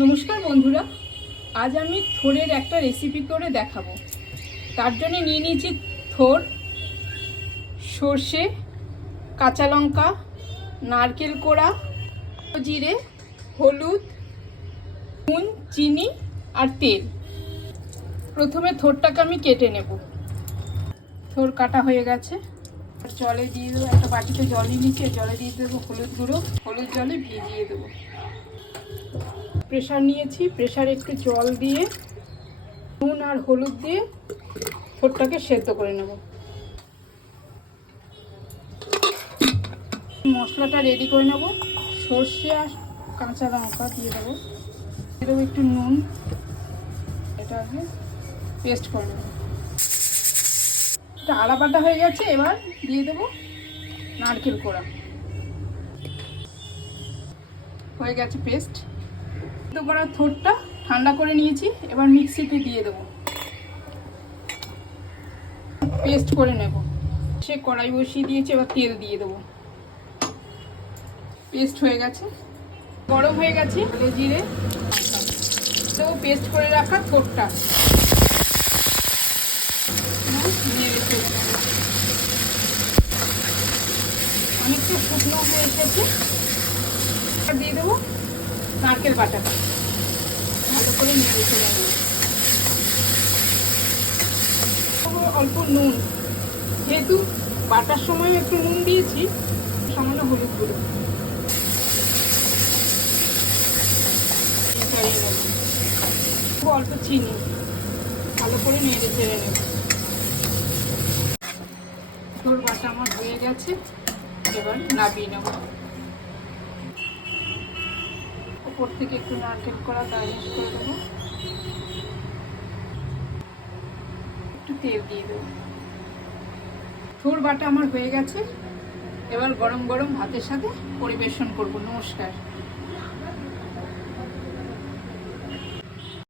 নমস্কার বন্ধুরা, আজ আমি থোড়ের একটা রেসিপি করে দেখাবো। তার জন্য নিয়ে নিয়েছি থোড়, সর্ষে, কাঁচা লঙ্কা, নারকেল কোড়া, জিরে, হলুদ, নুন, চিনি আর তেল। প্রথমে থোড়টাকে আমি কেটে নেব। থোড় কাটা হয়ে গেছে, জলে দিয়ে দেবো। একটা বাটিতে জল নিচে জলে দিয়ে দেবো হলুদ গুঁড়ো, হলুদ জলে ভিজিয়ে দেবো। প্রেসার নিয়েছি, প্রেসারে একটু জল দিয়ে নুন আর হলুদ দিয়ে থোড়টাকে সেদ্ধ করে নেব। মশলাটা রেডি করে নেব। সর্ষে আর কাঁচা লঙ্কা দিয়ে দেবো, একটু নুন, এটাকে পেস্ট করে নেব। এটা আলা বাটা হয়ে গেছে, এবার দিয়ে দেবো নারকেল কোড়া। হয়ে গেছে পেস্ট। করা থোড়টা ঠান্ডা করে নিয়েছি, এবার মিক্সিতে দিয়ে দেবো, পেস্ট করে নেব। সে কড়াই বসিয়ে দিয়েছি, এবার তেল দিয়ে দেবো। পেস্ট হয়ে গেছে, গরম হয়ে গেছে। জিরে দেবো, পেস্ট করে রাখা থোড়টা অনেকটা শুকনো হয়ে এসেছে। দিয়ে দেবো নারকেল বাটাটা, ভালো করে নিয়ে রেখে দেবো। অল্প নুন, যেহেতু বাটার সময় একটু নুন দিয়েছি, সামান্য হলুদ গুঁড়ো অল্প চিনি, ভালো করে নেড়ে চেড়ে নেব। থোড় বাটা আমার হয়ে গেছে, এবার নামিয়ে নেব। উপর থেকে একটু নারকেল কোড়া গার্নিশ করে দেবো, একটু তেল দিয়ে দেবো। থোড় বাটা আমার হয়ে গেছে, এবার গরম গরম ভাতের সাথে পরিবেশন করব। নমস্কার।